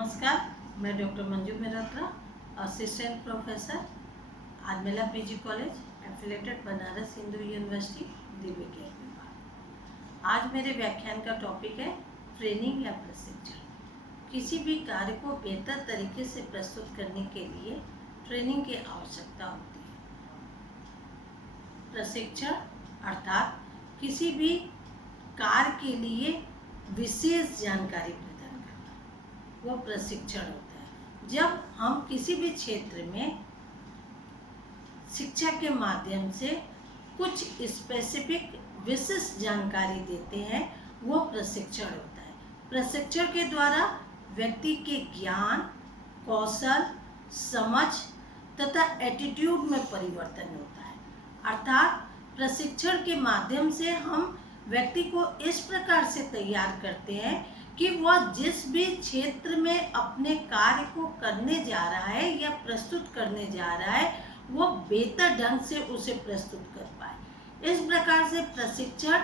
नमस्कार, मैं doctor Manju Mehrotra, assistant professor, आदमेला PG college, affiliated Banaras Hindu university, दिव्य केयर विभाग। आज मेरे व्याख्यान का टॉपिक है ट्रेनिंग या प्रशिक्षण। किसी भी कार्य को बेहतर तरीके से प्रस्तुत करने के लिए ट्रेनिंग की आवश्यकता होती है। प्रशिक्षण अर्थात किसी भी कार्य के लिए विशेष जानकारी प्रदान करना, वो प्रशिक्षण होता है। जब हम किसी भी क्षेत्र में शिक्षा के माध्यम से कुछ स्पेसिफिक विशेष जानकारी देते हैं, वो प्रशिक्षण होता है। प्रशिक्षण के द्वारा व्यक्ति के ज्ञान, कौशल, समझ तथा एटीट्यूड में परिवर्तन होता है। अर्थात प्रशिक्षण के माध्यम से हम व्यक्ति को इस प्रकार से तैयार करते हैं कि वह जिस भी क्षेत्र में अपने कार्य को करने जा रहा है या प्रस्तुत करने जा रहा है, वो बेहतर ढंग से उसे प्रस्तुत कर पाए। इस प्रकार से प्रशिक्षण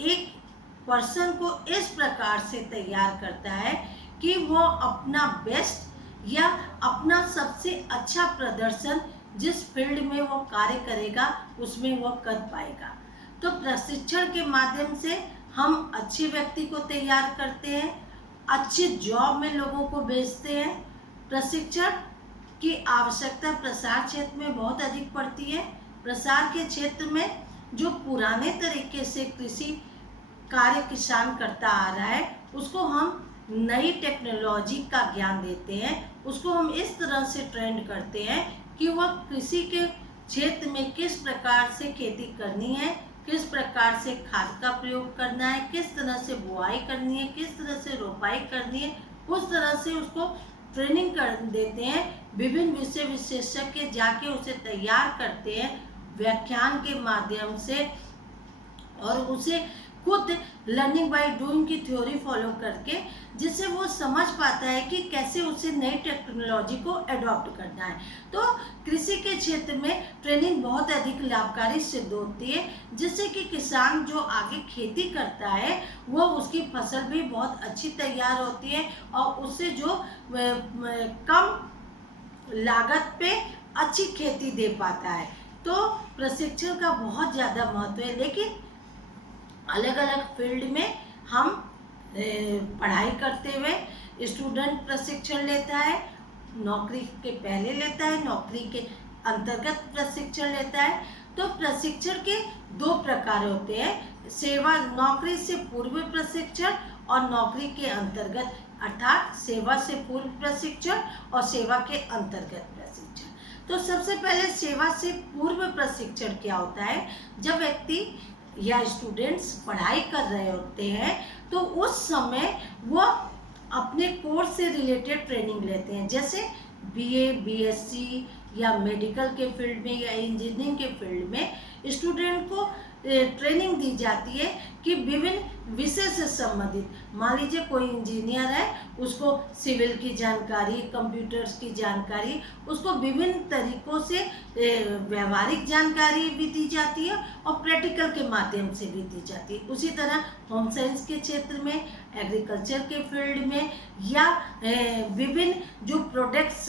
एक पर्सन को इस प्रकार से तैयार करता है कि वह अपना बेस्ट या अपना सबसे अच्छा प्रदर्शन जिस फील्ड में वो कार्य करेगा उसमें वो कर पाएगा। तो प्रशिक्षण के माध्यम से हम अच्छे व्यक्ति को तैयार करते हैं, अच्छे जॉब में लोगों को भेजते हैं। प्रशिक्षण की आवश्यकता प्रसार क्षेत्र में बहुत अधिक पड़ती है। प्रसार के क्षेत्र में जो पुराने तरीके से कृषि कार्य किसान करता आ रहा है, उसको हम नई टेक्नोलॉजी का ज्ञान देते हैं। उसको हम इस तरह से ट्रेंड करते हैं कि वह कृषि के क्षेत्र में किस प्रकार से खेती करनी है, किस प्रकार से खाद का प्रयोग करना है, किस तरह से बुआई करनी है, किस तरह से रोपाई करनी है, उस तरह से उसको ट्रेनिंग कर देते हैं। विभिन्न विषय विशेषज्ञ जाके उसे तैयार करते हैं व्याख्यान के माध्यम से, और उसे खुद लर्निंग बाय डूइंग की थ्योरी फॉलो करके, जिससे वो समझ पाता है कि कैसे उसे नई टेक्नोलॉजी को अडॉप्ट करना है। तो कृषि के क्षेत्र में ट्रेनिंग बहुत अधिक लाभकारी सिद्ध होती है, जिससे कि किसान जो आगे खेती करता है वो उसकी फसल भी बहुत अच्छी तैयार होती है और उससे जो कम लागत पे अच्छी खेती दे पाता है। तो प्रशिक्षण का बहुत ज़्यादा महत्व है। लेकिन अलग अलग फील्ड में हम पढ़ाई करते हुए स्टूडेंट प्रशिक्षण लेता है, नौकरी के पहले लेता है, नौकरी के अंतर्गत प्रशिक्षण लेता है। तो प्रशिक्षण के दो प्रकार होते हैं, सेवा नौकरी से पूर्व प्रशिक्षण और नौकरी के अंतर्गत, अर्थात सेवा से पूर्व प्रशिक्षण और सेवा के अंतर्गत प्रशिक्षण। तो सबसे पहले सेवा से पूर्व प्रशिक्षण क्या होता है? जब व्यक्ति या स्टूडेंट्स पढ़ाई कर रहे होते हैं तो उस समय वो अपने कोर्स से रिलेटेड ट्रेनिंग लेते हैं, जैसे बीए, बीएससी या मेडिकल के फील्ड में या इंजीनियरिंग के फील्ड में स्टूडेंट को ट्रेनिंग दी जाती है कि विभिन्न विषय से संबंधित, मान लीजिए कोई इंजीनियर है, उसको सिविल की जानकारी, कंप्यूटर्स की जानकारी, उसको विभिन्न तरीकों से व्यवहारिक जानकारी भी दी जाती है और प्रैक्टिकल के माध्यम से भी दी जाती है। उसी तरह होम साइंस के क्षेत्र में, एग्रीकल्चर के फील्ड में या विभिन्न जो प्रोडक्ट्स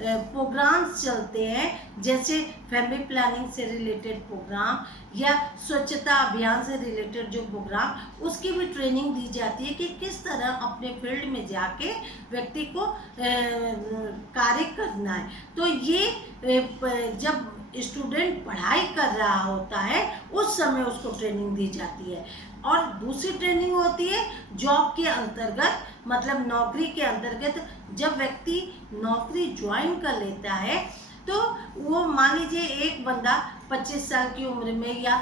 प्रोग्राम्स चलते हैं, जैसे फैमिली प्लानिंग से रिलेटेड प्रोग्राम या स्वच्छता अभियान से रिलेटेड जो प्रोग्राम, उसकी भी ट्रेनिंग दी जाती है कि किस तरह अपने फील्ड में जाके व्यक्ति को कार्य करना है। तो ये जब स्टूडेंट पढ़ाई कर रहा होता है उस समय उसको ट्रेनिंग दी जाती है। और दूसरी ट्रेनिंग होती है जॉब के अंतर्गत, मतलब नौकरी के अंतर्गत। जब व्यक्ति नौकरी ज्वाइन कर लेता है तो वो, मान लीजिए एक बंदा 25 साल की उम्र में या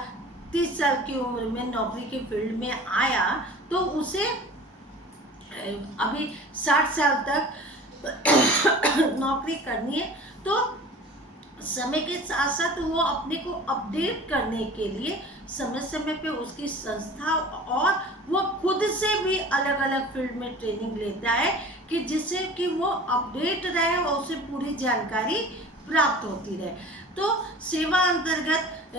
30 साल की उम्र में नौकरी के फील्ड में आया, तो उसे अभी 60 साल तक नौकरी करनी है। तो समय के साथ साथ वो अपने को अपडेट करने के लिए समय समय पे उसकी संस्था और वो खुद से भी अलग अलग फील्ड में ट्रेनिंग लेता है कि जिससे कि वो अपडेट रहे और उसे पूरी जानकारी प्राप्त होती रहे। तो सेवा अंतर्गत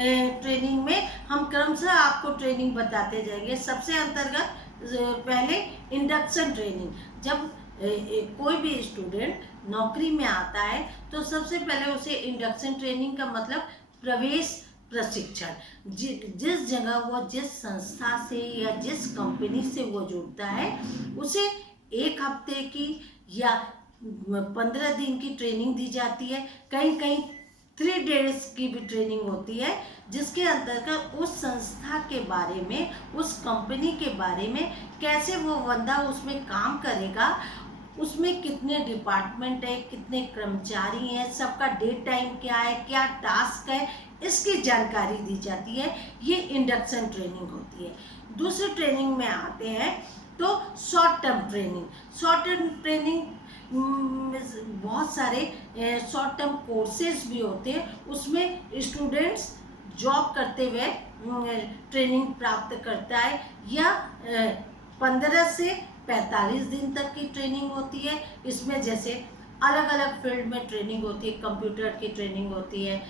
ट्रेनिंग में हम क्रमशः आपको ट्रेनिंग बताते जाएंगे। सबसे अंतर्गत पहले इंडक्शन ट्रेनिंग, जब कोई भी स्टूडेंट नौकरी में आता है तो सबसे पहले उसे इंडक्शन ट्रेनिंग का मतलब प्रवेश प्रशिक्षण, जिस जगह वो जिस संस्था से या जिस कंपनी से वो जुड़ता है उसे 1 हफ्ते की या 15 दिन की ट्रेनिंग दी जाती है। कहीं कहीं 3 डेज की भी ट्रेनिंग होती है, जिसके अंतर्गत उस संस्था के बारे में, उस कंपनी के बारे में, कैसे वो बंदा उसमें काम करेगा, उसमें कितने डिपार्टमेंट है, कितने कर्मचारी हैं, सबका डे टाइम क्या है, क्या टास्क है, इसकी जानकारी दी जाती है। ये इंडक्शन ट्रेनिंग होती है। दूसरी ट्रेनिंग में आते हैं तो short term training. Short term training बहुत सारे शॉर्ट टर्म कोर्सेज भी होते हैं, उसमें स्टूडेंट्स जॉब करते हुए ट्रेनिंग प्राप्त करता है, या 15 से 45 दिन तक की ट्रेनिंग होती है। इसमें जैसे अलग अलग फील्ड में ट्रेनिंग होती है, कंप्यूटर की ट्रेनिंग होती है,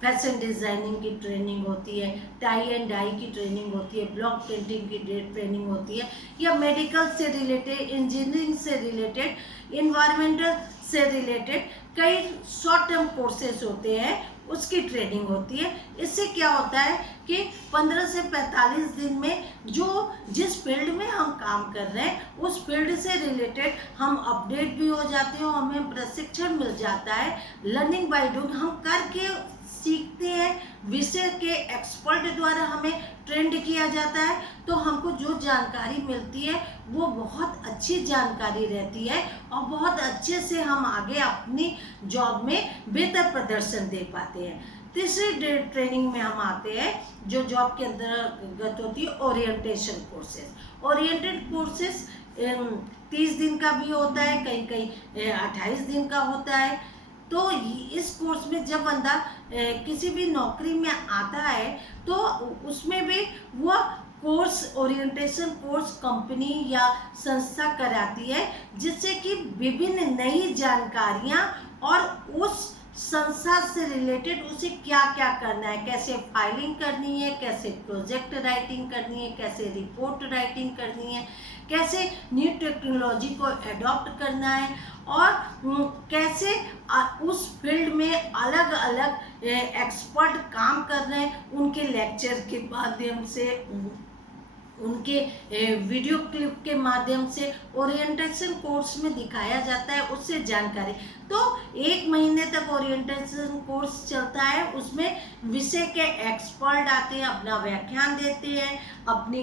फैशन डिज़ाइनिंग की ट्रेनिंग होती है, टाई एंड डाई की ट्रेनिंग होती है, ब्लॉक प्रिंटिंग की ट्रेनिंग होती है, या मेडिकल से रिलेटेड, इंजीनियरिंग से रिलेटेड, इन्वायरमेंटल से रिलेटेड कई शॉर्ट टर्म कोर्सेज होते हैं, उसकी ट्रेनिंग होती है। इससे क्या होता है कि 15 से 45 दिन में जो जिस फील्ड में हम काम कर रहे हैं उस फील्ड से रिलेटेड हम अपडेट भी हो जाते हैं, हमें प्रशिक्षण मिल जाता है। लर्निंग बाय डूइंग, हम करके सीखते हैं, विषय के एक्सपर्ट द्वारा हमें ट्रेंड किया जाता है, तो हमको जो जानकारी मिलती है वो बहुत अच्छी जानकारी रहती है और बहुत अच्छे से हम आगे अपनी जॉब में बेहतर प्रदर्शन दे पाते हैं। तीसरी ट्रेनिंग में हम आते हैं जो जॉब के अंतर्गत होती है, ओरिएंटेशन कोर्सेज। ओरिएंटेड कोर्सेज 30 दिन का भी होता है, कहीं कहीं 28 दिन का होता है। तो इस कोर्स में जब बंदा किसी भी नौकरी में आता है तो उसमें भी वो कोर्स, ओरिएंटेशन कोर्स कंपनी या संस्था कराती है, जिससे कि विभिन्न नई जानकारियां और उस संस्था से रिलेटेड उसे क्या क्या करना है, कैसे फाइलिंग करनी है, कैसे प्रोजेक्ट राइटिंग करनी है, कैसे रिपोर्ट राइटिंग करनी है, कैसे न्यू टेक्नोलॉजी को एडॉप्ट करना है, और कैसे उस फील्ड में अलग अलग एक्सपर्ट काम कर रहे हैं, उनके लेक्चर के माध्यम से, उनके वीडियो क्लिप के माध्यम से ओरिएंटेशन कोर्स में दिखाया जाता है, उससे जानकारी। तो 1 महीने तक ओरिएंटेशन कोर्स चलता है, उसमें विषय के एक्सपर्ट आते हैं, अपना व्याख्यान देते हैं, अपनी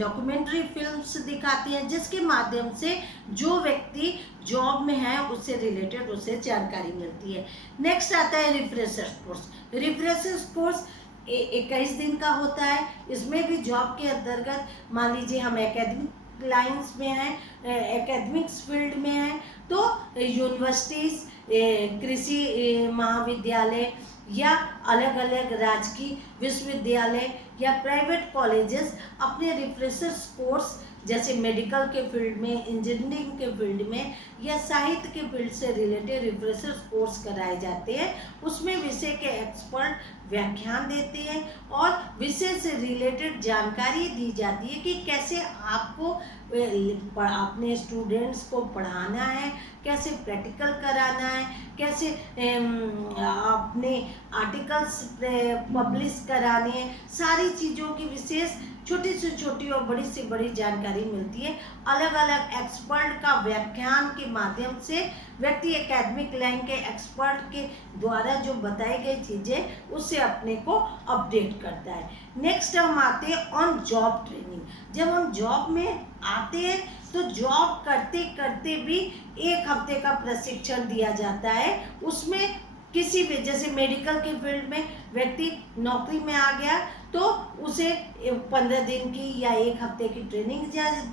डॉक्यूमेंट्री फिल्म्स दिखाते हैं, जिसके माध्यम से जो व्यक्ति जॉब में है उससे रिलेटेड उसे जानकारी मिलती है। नेक्स्ट आता है रिफ्रेशर कोर्स। रिफ्रेशर कोर्स 21 दिन का होता है। इसमें भी जॉब के अंतर्गत, मान लीजिए हम एकेडमिक लाइंस में हैं, एकेडमिक्स फील्ड में हैं, तो यूनिवर्सिटीज़, कृषि महाविद्यालय या अलग अलग राजकीय विश्वविद्यालय या प्राइवेट कॉलेजेस अपने रिफ्रेशर्स कोर्स, जैसे मेडिकल के फील्ड में, इंजीनियरिंग के फील्ड में या साहित्य के फील्ड से रिलेटेड रिफ्रेशर्स कोर्स कराए जाते हैं। उसमें विषय के एक्सपर्ट व्याख्यान देते हैं और विषय से रिलेटेड जानकारी दी जाती है कि कैसे आपको अपने स्टूडेंट्स को पढ़ाना है, कैसे प्रैक्टिकल कराना है, कैसे अपने आर्टिकल्स पब्लिश कराने हैं। सारी चीज़ों की विशेष छोटी से छोटी और बड़ी से बड़ी जानकारी मिलती है। अलग अलग एक्सपर्ट का व्याख्यान के माध्यम से व्यक्ति एकेडमिक लाइन के एक्सपर्ट के द्वारा जो बताई गई चीज़ें उससे अपने को अपडेट करता है। नेक्स्ट हम आते हैं ऑन जॉब ट्रेनिंग। जब हम जॉब में आते हैं तो जॉब करते करते भी 1 हफ्ते का प्रशिक्षण दिया जाता है। उसमें किसी भी, जैसे मेडिकल के फील्ड में व्यक्ति नौकरी में आ गया तो उसे 15 दिन की या 1 हफ्ते की ट्रेनिंग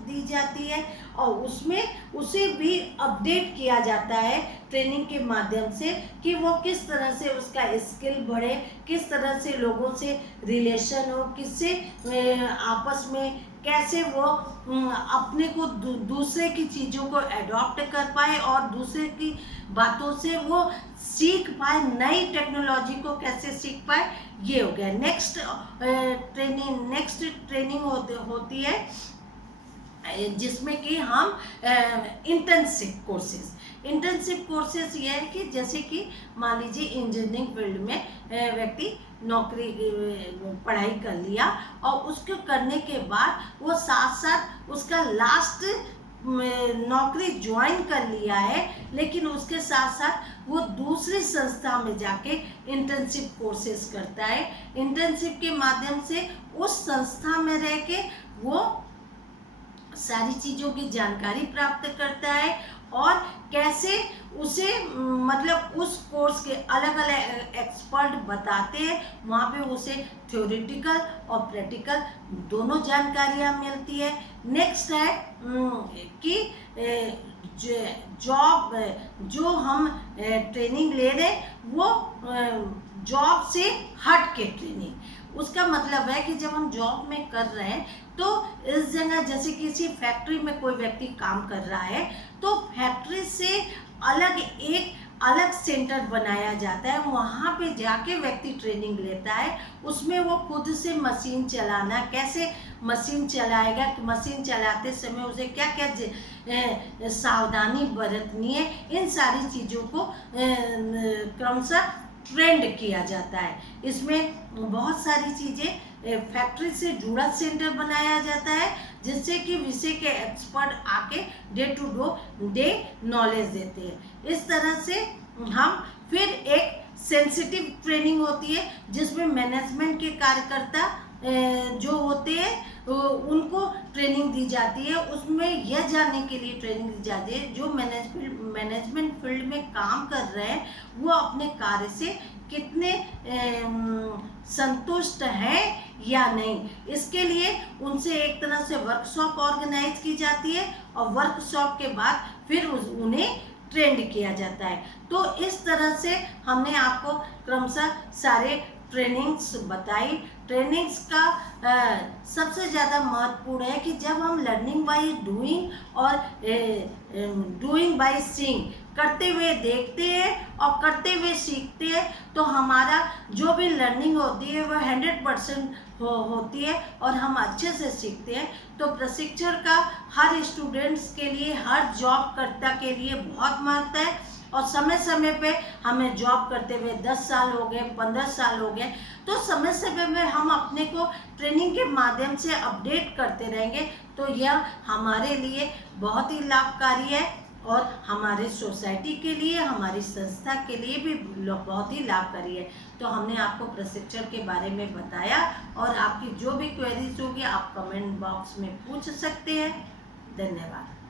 दी जाती है और उसमें उसे भी अपडेट किया जाता है ट्रेनिंग के माध्यम से कि वो किस तरह से उसका स्किल बढ़े, किस तरह से लोगों से रिलेशन हो, किससे आपस में कैसे वो अपने को दूसरे की चीज़ों को एडॉप्ट कर पाए और दूसरे की बातों से वो सीख पाए, नई टेक्नोलॉजी को कैसे सीख पाए। ये हो गया। नेक्स्ट ट्रेनिंग होती है जिसमें कि हम इंटर्नशिप कोर्सेज ये है कि जैसे कि मान लीजिए इंजीनियरिंग फील्ड में व्यक्ति नौकरी पढ़ाई कर लिया और उसको करने के बाद वो साथ साथ उसका लास्ट नौकरी ज्वाइन कर लिया है, लेकिन उसके साथ साथ वो दूसरी संस्था में जाके इंटर्नशिप कोर्सेज करता है। इंटर्नशिप के माध्यम से उस संस्था में रह के वो सारी चीज़ों की जानकारी प्राप्त करता है और कैसे उसे मतलब उस कोर्स के अलग अलग एक्सपर्ट बताते हैं, वहाँ पे उसे थ्योरेटिकल और प्रैक्टिकल दोनों जानकारियाँ मिलती है। नेक्स्ट है कि जॉब जो हम ट्रेनिंग ले रहे हैं वो जॉब से हट के ट्रेनिंग, उसका मतलब है कि जब हम जॉब में कर रहे हैं तो इस जगह जैसे किसी फैक्ट्री में कोई व्यक्ति काम कर रहा है तो फैक्ट्री से एक अलग सेंटर बनाया जाता है, वहाँ पे जाके व्यक्ति ट्रेनिंग लेता है। उसमें वो खुद से मशीन चलाना, कैसे मशीन चलाएगा, मशीन चलाते समय उसे क्या क्या सावधानी बरतनी है, इन सारी चीज़ों को क्रमशः ट्रेंड किया जाता है। इसमें बहुत सारी चीज़ें फैक्ट्री से जुड़ा सेंटर बनाया जाता है, जिससे कि विषय के एक्सपर्ट आके डे टू डे नॉलेज देते हैं। इस तरह से हम फिर एक सेंसिटिव ट्रेनिंग होती है जिसमें मैनेजमेंट के कार्यकर्ता जो होते हैं उनको ट्रेनिंग दी जाती है। उसमें यह जानने के लिए ट्रेनिंग दी जाती है जो मैनेजमेंट फील्ड में काम कर रहे हैं वो अपने कार्य से कितने संतुष्ट हैं या नहीं। इसके लिए उनसे एक तरह से वर्कशॉप ऑर्गेनाइज की जाती है और वर्कशॉप के बाद फिर उन्हें ट्रेंड किया जाता है। तो इस तरह से हमने आपको क्रमशः सारे ट्रेनिंग्स बताई। ट्रेनिंग्स का सबसे ज़्यादा महत्वपूर्ण है कि जब हम लर्निंग बाय डूइंग और डूइंग बाय सीइंग करते हुए देखते हैं और करते हुए सीखते हैं तो हमारा जो भी लर्निंग होती है वह 100% होती है और हम अच्छे से सीखते हैं। तो प्रशिक्षण का हर स्टूडेंट्स के लिए, हर जॉब कर्ता के लिए बहुत महत्व है और समय समय पे हमें जॉब करते हुए 10 साल हो गए, 15 साल हो गए, तो समय समय में हम अपने को ट्रेनिंग के माध्यम से अपडेट करते रहेंगे तो यह हमारे लिए बहुत ही लाभकारी है और हमारे सोसाइटी के लिए, हमारी संस्था के लिए भी बहुत ही लाभकारी है। तो हमने आपको प्रशिक्षण के बारे में बताया और आपकी जो भी क्वेरीज होगी आप कमेंट बॉक्स में पूछ सकते हैं। धन्यवाद।